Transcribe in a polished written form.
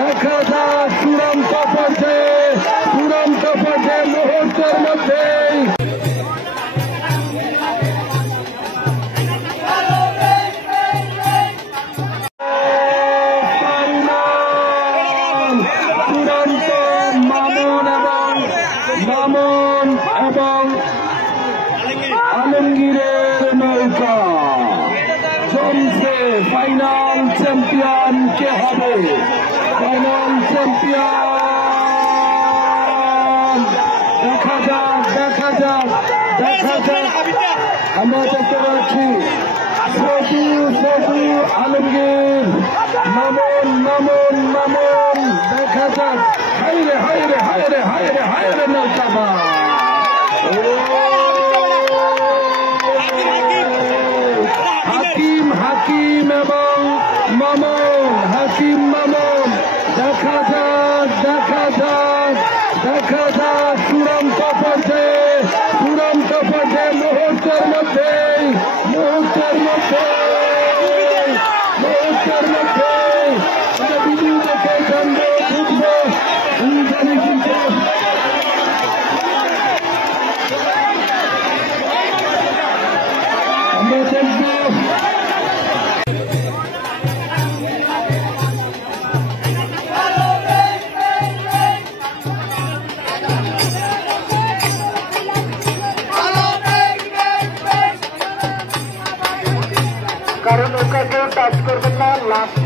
দেখা যাক চূড়ান্ত পর্যায়ে মুহূর্তের মধ্যেই মামুন এবং আলমগীরের নৌকা জমছে। ফাইনাল চ্যাম্পিয়ন কে হবে? ফাইনাল চ্যাম্পিয়ন দেখা যাক। আমরা দেখতে পাচ্ছি সবু আলমগীর মামুন দেখা যাক। হায়রে নৌকা হাকিম এবং মামুন দেখা যাক চূড়ান্ত পর্যায়ে মুহূর্তের মধ্যেই ভিডিও দেখে জানবো বুঝবো জানি কিন্তু আমরা দেখবো কারণ ওকে কেউ টাচ করবেন না। লাস্ট